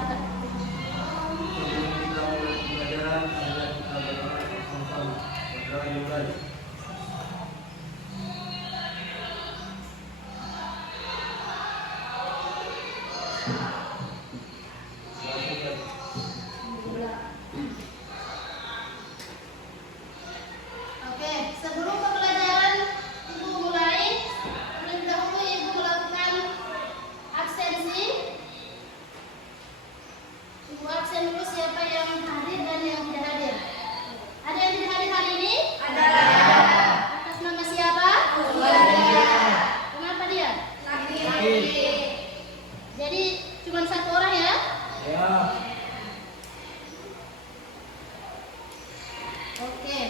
silakan. Sebelum kita mulai pembelajaran, adalah kita berdoa bersama-sama. Berdoa dimulai. Oke, sebelum pembelajaran Ibu mulai, terlebih dahulu Ibu melakukan absensi. Ibu absen dulu siapa yang hadir dan yang tidak hadir. Ada yang tidak hadir hari ini? Ada. Atas nama siapa? Kenapa dia? Sakit. Jadi cuma satu orang ya? Ya. Oke.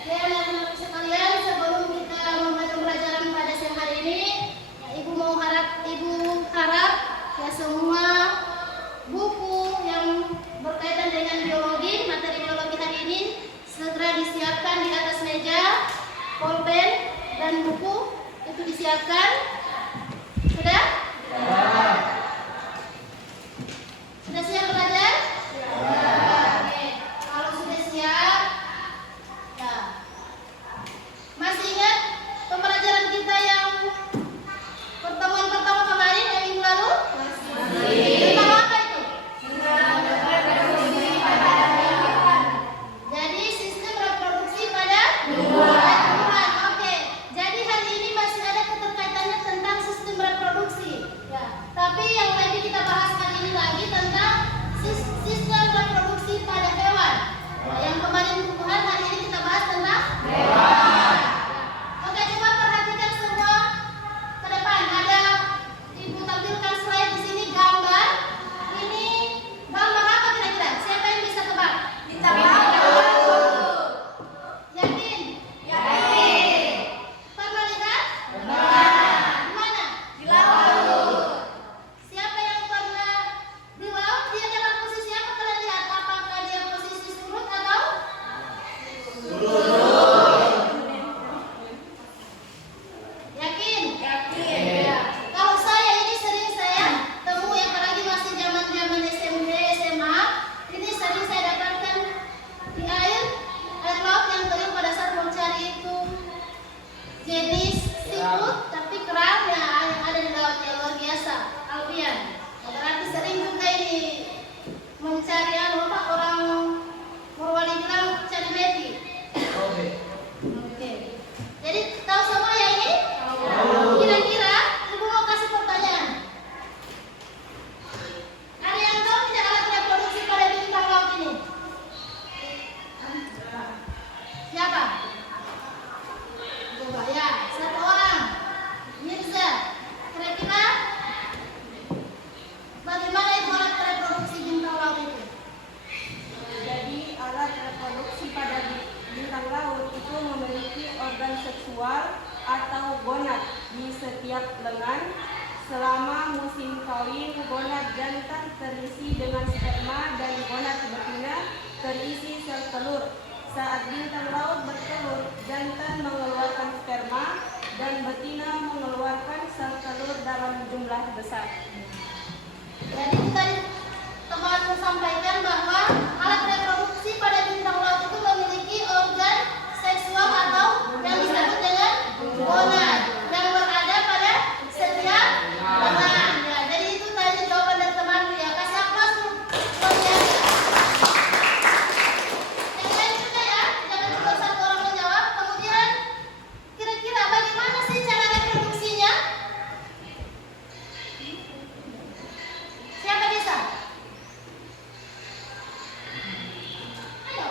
Oke, anak-anak sekalian, sebelum kita memulai pembelajaran pada siang hari ini, ya, Ibu harap ya semua buku yang berkaitan dengan biologi, materi biologi hari ini segera disiapkan di atas meja, pulpen dan buku itu disiapkan. Sudah? Sudah siap belajar? Oke, kalau sudah siap, ya. Masih ingat pembelajaran kita yang pertemuan pertama kemarin yang minggu lalu? Tentang apa itu? Jadi sistem reproduksi pada tumbuhan. Oke. Jadi hari ini masih ada keterkaitannya tentang sistem reproduksi. Ya. Tapi yang lagi kita bahas kali ini lagi tentang sistem reproduksi pada hewan. Nah, yang kemarin tumbuhan, hari ini kita bahas tentang hewan. Oke, coba perhatikan semua ke depan. Ada Ibu tampilkan slide di sini gambar. Ini gambar apa kira-kira? Siapa yang bisa tebak? Yakin? Pernah lihat? Di mana? Siapa yang pernah di laut? Dia dalam posisi apa? Kalian lihat apakah dia posisi surut atau? Yakin? Ya. Kalau saya ini sering saya temui, apalagi masih zaman-zaman SMP, SMA, ini sering saya dapatkan di air laut yang kering pada saat mencari itu jenis seafood, tapi kerangnya yang ada di laut yang luar biasa, albian. Berarti sering juga ini mencari orang Morowali bilang cari beti. Oke. Jadi tahu semua ya ini? Kira-kira Ibu mau kasih pertanyaan. Ada yang tahu tidak alat reproduksi pada bintang laut ini? Siapa? Coba ya, satu orang. Mirza. Kira-kira bagaimana itu alat reproduksi bintang laut itu? Jadi alat reproduksi pada bintang laut itu memiliki organ seksual atau gonad di setiap lengan. Selama musim kawin, gonad jantan terisi dengan sperma dan gonad betina terisi sel telur. Saat bintang laut bertelur, jantan mengeluarkan sperma dan betina mengeluarkan sel telur dalam jumlah besar. Jadi tadi teman sampaikan bahwa alat reproduksi pada bintang laut itu memiliki organ seksual atau yang disebut dengan gonad yang berada pada setiap lengan. Ya, jadi itu tadi jawaban dari teman ya. Kasih aplaus buat dia. Yang lain juga ya, jangan cuma satu orang menjawab. Kemudian kira-kira bagaimana sih cara reproduksinya? Siapa bisa? Ayo.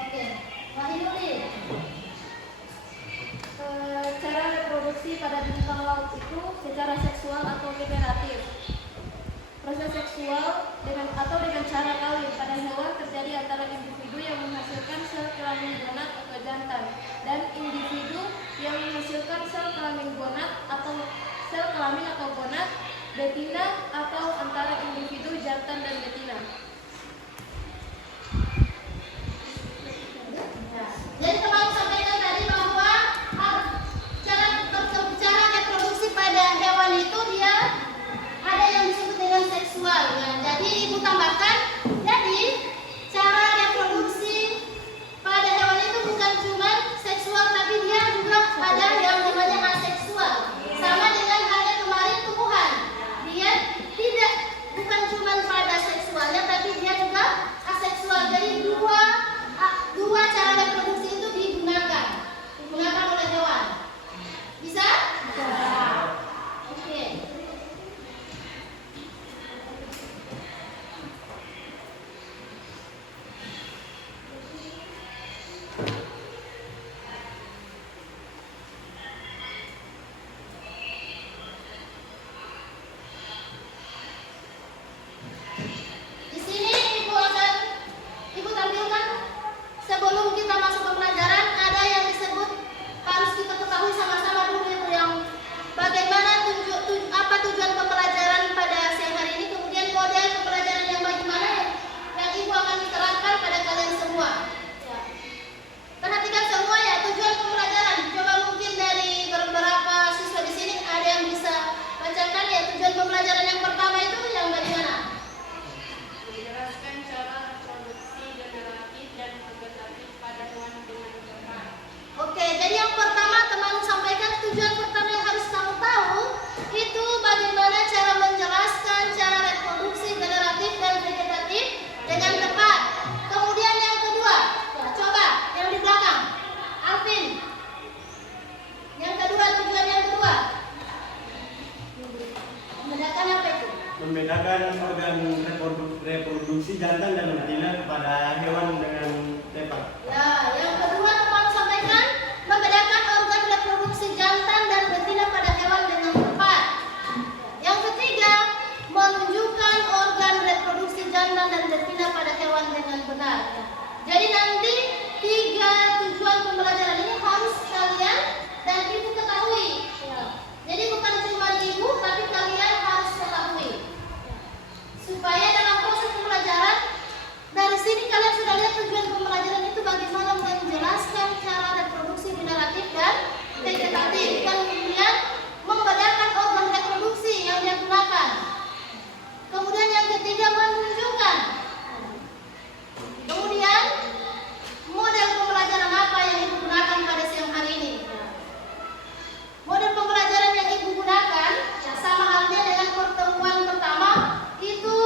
Oke, Wahyudi. Cara reproduksi pada bintang laut itu secara seksual atau generatif. Proses seksual dengan cara kawin pada hewan terjadi antara individu yang menghasilkan sel kelamin gonad atau jantan dan individu yang menghasilkan sel kelamin gonad atau gonad betina membedakan organ reproduksi jantan dan betina pada hewan dengan tepat. Ya, yang kedua teman sampaikan membedakan organ reproduksi jantan dan betina pada hewan dengan tepat. Yang ketiga, menunjukkan organ reproduksi jantan dan betina pada hewan dengan benar. Jadi nanti 3 tujuan pembelajaran ini harus kalian dan ibu ketahui. Ya. Jadi bukan cuma ibu, tapi kalian harus ketahui. Supaya dalam proses pembelajaran, dari sini kalian sudah lihat tujuan pembelajaran itu bagaimana menjelaskan cara reproduksi generatif dan vegetatif, dan kemudian membedakan organ reproduksi yang digunakan. Kemudian yang ketiga, menunjukkan. Kemudian model pembelajaran apa yang ibu gunakan pada siang hari ini? Model pembelajaran yang ibu gunakan ya, sama halnya dengan pertemuan pertama, itu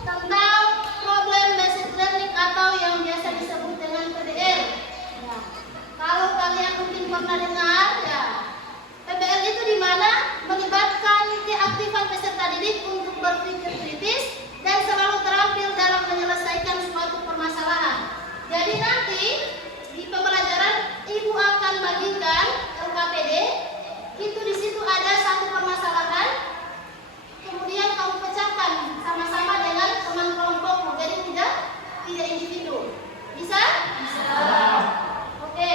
tentang problem based learning atau yang biasa disebut dengan PBL. Ya. Kalau kalian mungkin pernah dengar, ya, PBL itu di mana melibatkan keaktifan peserta didik untuk berpikir kritis dan selalu terampil dalam menyelesaikan suatu permasalahan. Jadi nanti di pembelajaran ibu akan bagikan LKPD, itu di situ ada satu permasalahan, kemudian kamu pecahkan sama-sama dengan teman kelompokmu, jadi tidak individu. Bisa? Bisa. Oke.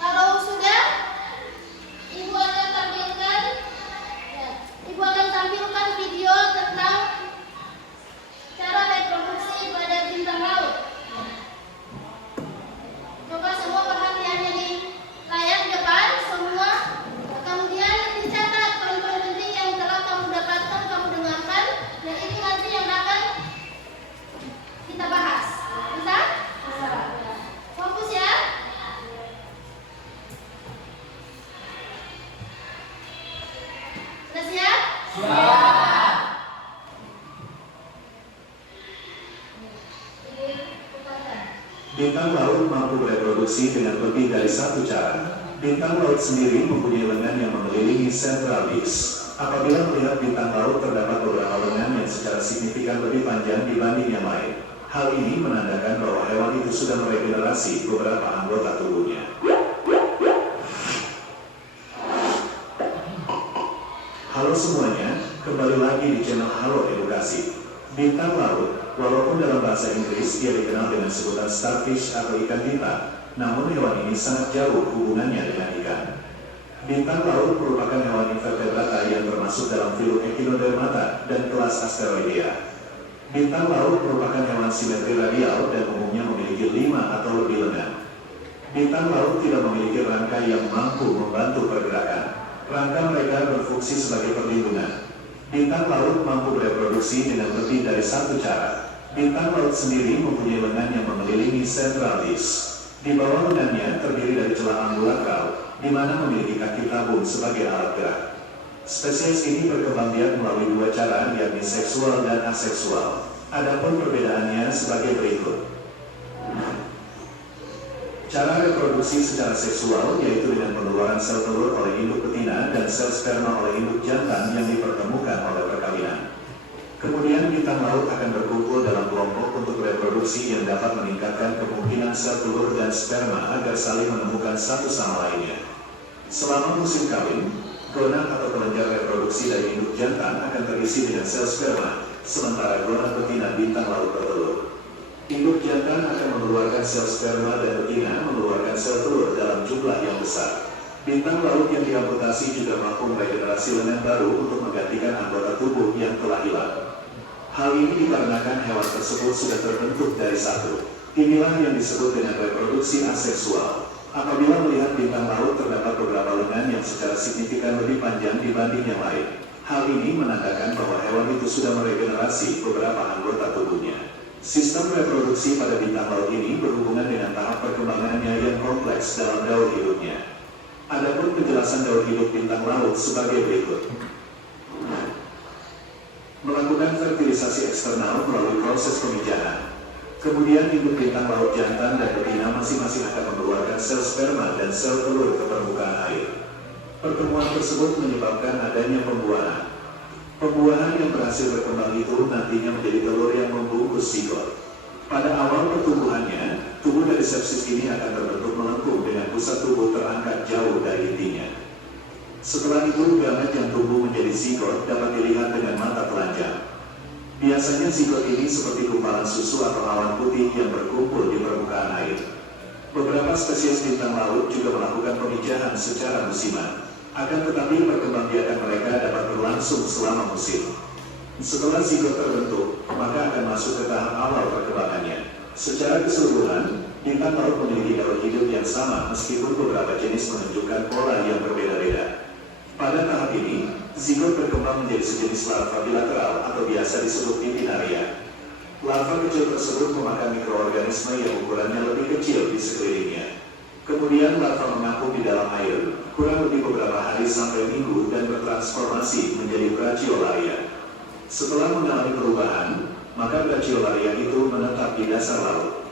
Kalau sudah, ibu akan tampilkan, ya, ibu akan tampilkan video tentang cara reproduksi pada bintang laut. Coba semua perhatiannya di layar depan semua. Kemudian dicatat poin-poin penting yang telah kamu dapatkan, kamu dengarkan, dan itu nanti yang akan kita bahas. Bisa? Bisa. Fokus ya. Sudah siap? Siap. Bintang laut mampu bereproduksi dengan lebih dari satu cara. Bintang laut sendiri mempunyai lengan yang mengelilingi sentral disk. Apabila melihat bintang laut terdapat beberapa lengan yang secara signifikan lebih panjang dibanding yang lain. Hal ini menandakan bahwa hewan itu sudah meregenerasi beberapa anggota tubuhnya. Halo semuanya, kembali lagi di channel Halo Edukasi. Bintang laut, walaupun dalam bahasa Inggris dia dikenal dengan sebutan starfish atau ikan bintang, namun hewan ini sangat jauh hubungannya dengan ikan. Bintang laut merupakan hewan invertebrata yang termasuk dalam filum Echinodermata dan kelas Asteroidea. Bintang laut merupakan hewan simetri radial dan umumnya memiliki 5 atau lebih lengan. Bintang laut tidak memiliki rangka yang mampu membantu pergerakan. Rangka mereka berfungsi sebagai perlindungan. Bintang laut mampu bereproduksi dengan lebih dari satu cara. Bintang laut sendiri mempunyai lengan yang mengelilingi sentral disk. Di bawah lengannya terdiri dari celah ambulakral, di mana memiliki kaki tabung sebagai alat gerak. Spesies ini berkembang biak melalui 2 cara, yakni seksual dan aseksual. Adapun perbedaannya sebagai berikut. Cara reproduksi secara seksual yaitu dengan pengeluaran sel telur oleh induk betina dan sel sperma oleh induk jantan yang dipertemukan oleh perkawinan. Kemudian bintang laut akan berkumpul dalam kelompok untuk reproduksi yang dapat meningkatkan kemungkinan sel telur dan sperma agar saling menemukan satu sama lainnya. Selama musim kawin, gonad atau kelenjar reproduksi dari induk jantan akan terisi dengan sel sperma, sementara gonad betina bintang laut bertelur. Induk jantan akan mengeluarkan sel sperma dan betina mengeluarkan sel telur dalam jumlah yang besar. Bintang laut yang diamputasi juga mampu meregenerasi lengan baru untuk menggantikan anggota tubuh yang telah hilang. Hal ini dikarenakan hewan tersebut sudah terbentuk dari satu. Inilah yang disebut dengan reproduksi aseksual. Apabila melihat bintang laut terdapat beberapa lengan yang secara signifikan lebih panjang dibanding yang lain. Hal ini menandakan bahwa hewan itu sudah meregenerasi beberapa anggota tubuhnya. Sistem reproduksi pada bintang laut ini berhubungan dengan tahap perkembangannya yang kompleks dalam daur hidupnya. Adapun penjelasan daur hidup bintang laut sebagai berikut. Melakukan fertilisasi eksternal melalui proses pemijahan. Kemudian induk bintang laut jantan dan betina masing-masing akan mengeluarkan sel sperma dan sel telur ke permukaan air. Pertemuan tersebut menyebabkan adanya pembuahan. Pembuahan yang berhasil berkembang itu nantinya menjadi telur yang membungkus zigot. Pada awal pertumbuhannya, tubuh dari sepsis ini akan terbentuk melengkung dengan pusat tubuh terangkat jauh dari intinya. Setelah itu, gamet yang tumbuh menjadi zigot dapat dilihat dengan mata telanjang. Biasanya zigot ini seperti gumpalan susu atau awan putih yang berkumpul di permukaan air. Beberapa spesies bintang laut juga melakukan pemijahan secara musiman. Akan tetapi perkembangbiakan mereka dapat berlangsung selama musim. Setelah zigot terbentuk, maka akan masuk ke tahap awal perkembangannya. Secara keseluruhan, bintang laut memiliki alur hidup yang sama meskipun beberapa jenis menunjukkan pola yang berbeda-beda. Pada tahap ini, zigot berkembang menjadi sejenis larva bilateral atau biasa disebut pipinaria. Larva kecil tersebut memakan mikroorganisme yang ukurannya lebih kecil di sekelilingnya. Kemudian larva mengapung di dalam air, kurang lebih beberapa hari sampai minggu dan bertransformasi menjadi brachiolaria. Setelah mengalami perubahan, maka brachiolaria itu menetap di dasar laut.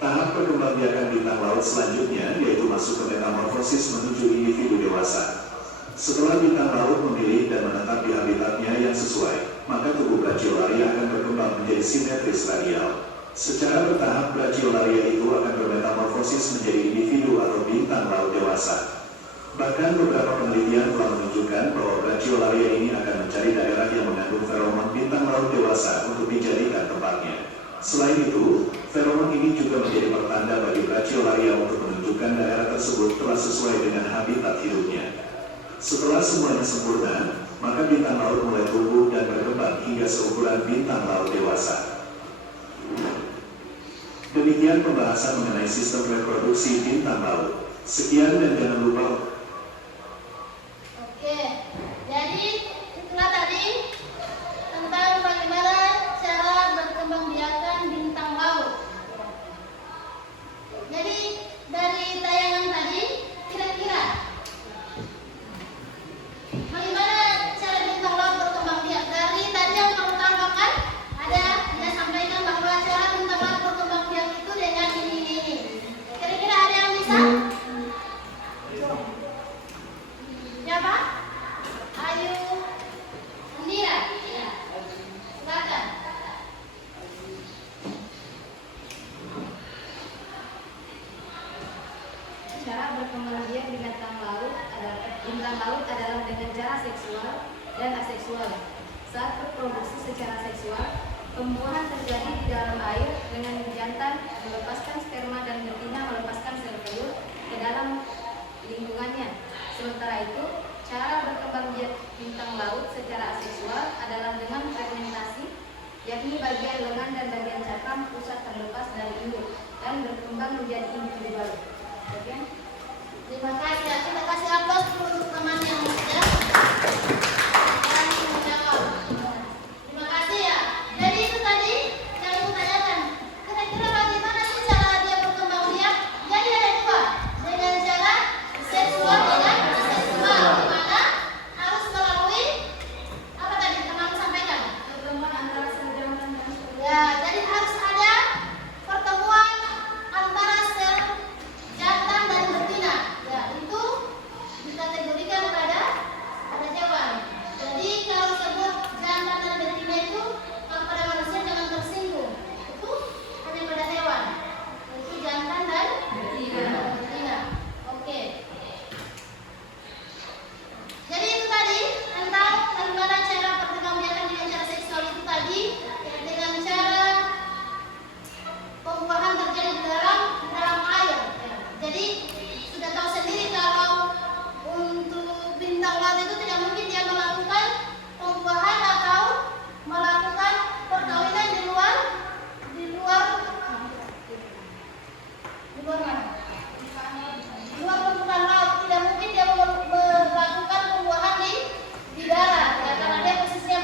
Tahap perkembangbiakan bintang laut selanjutnya yaitu masuk ke metamorfosis menuju individu dewasa. Setelah bintang laut memilih dan menetap di habitatnya yang sesuai, maka tubuh brachiolaria akan berkembang menjadi simetris radial. Secara bertahap, brachiolaria itu akan bermetamorfosis menjadi individu atau bintang laut dewasa. Bahkan beberapa penelitian telah menunjukkan bahwa brachiolaria ini akan mencari daerah yang mengandung feromon bintang laut dewasa untuk dijadikan tempatnya. Selain itu, feromon ini juga menjadi pertanda bagi brachiolaria untuk menunjukkan daerah tersebut telah sesuai dengan habitat hidupnya. Setelah semuanya sempurna, maka bintang laut mulai tumbuh dan berkembang hingga seukuran bintang laut dewasa. Demikian pembahasan mengenai sistem reproduksi bintang laut. Sekian dan jangan lupa. Oke, jadi itulah tadi tentang bagaimana cara berkembangbiakan bintang laut. Jadi dari tayangan tadi, kira-kira bagaimana cara bintang laut berkembang biak? Dari tadi yang kamu tambahkan, ada dia sampaikan bahwa cara bintang laut berkembang biak itu dengan ini. Kira-kira ada yang bisa? Siapa? Ayu Indira. Ya. Silakan. Cara berkembang biak bintang laut adalah dengan cara seksual dan aseksual. Saat berproduksi secara seksual, pembuahan terjadi di dalam air dengan jantan melepaskan sperma dan betina melepaskan sel telur ke dalam lingkungannya. Sementara itu, cara berkembang biak bintang laut secara aseksual adalah dengan fermentasi, yakni bagian lengan dan bagian cakram pusat terlepas dari induk dan berkembang menjadi individu baru. Oke? Terima kasih. Kita kasih aplaus untuk teman yang sudah menjawab. Terima kasih ya. Jadi itu tadi yang ibu tanyakan. Kira-kira bagaimana sih cara dia berkembang biak? Jadi ada dua, dengan cara seksual dan aseksual. Di mana harus melalui apa tadi teman sampaikan? Pertemuan antara sel jantan dan sel Ya, jadi harus ada pertemuan antara sel jantan dan betina. Ya, itu dikategorikan pada hewan. Jadi kalau sebut jantan dan betina itu kalau pada manusia jangan tersinggung. Itu hanya pada hewan. Itu jantan dan betina. Oke. Jadi itu tadi tentang bagaimana cara perkembangbiakan dengan cara seksual itu tadi, ya, dengan cara pembuahan terjadi di dalam air. Ya. Jadi sudah tahu sendiri kalau untuk bintang laut itu tidak mungkin dia melakukan pembuahan atau melakukan perkawinan di luar mana? Di luar permukaan laut. Tidak mungkin dia melakukan pembuahan di darat, ya, karena dia posisinya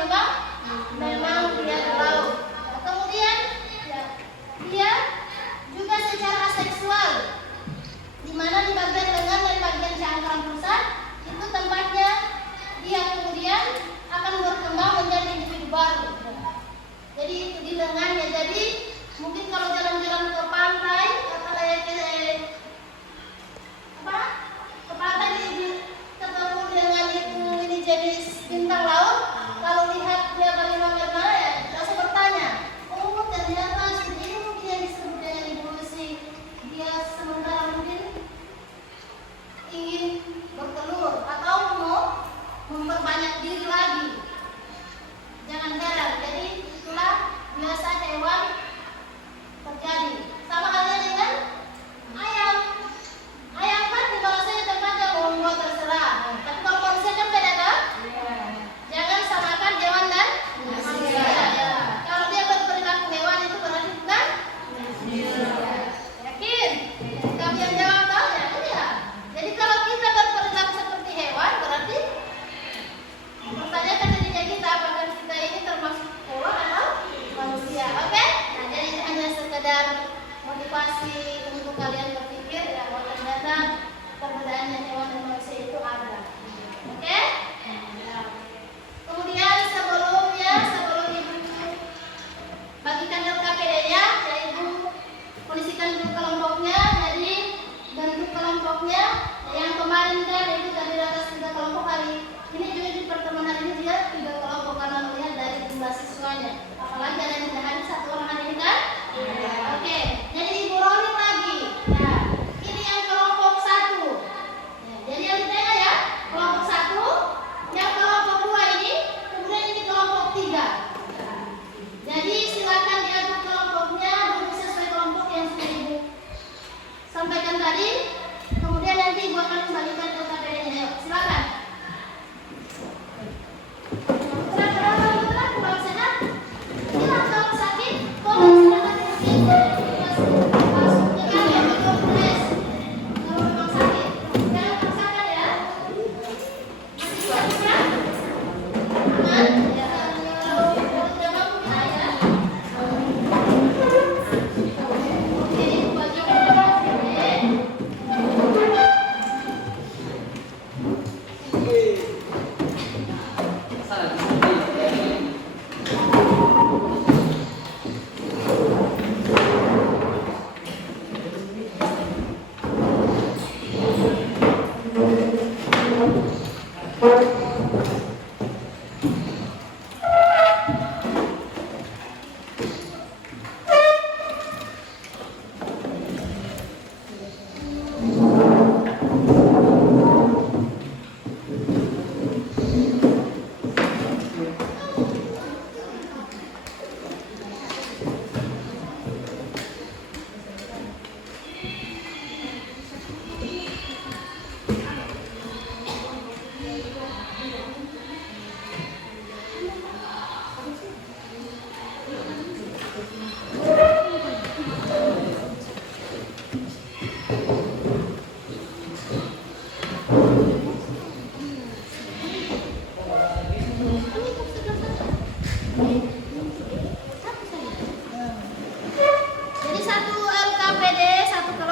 memang dia di laut. Nah, kemudian ya, dia juga secara aseksual, di mana di bagian lengan dan bagian cangkram pusat itu tempatnya dia kemudian akan berkembang menjadi individu baru. Jadi itu di lengannya. Jadi mungkin kalau jalan-jalan ke pantai ke pantai ketemu dengan itu ini jenis bintang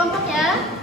kelompok ya.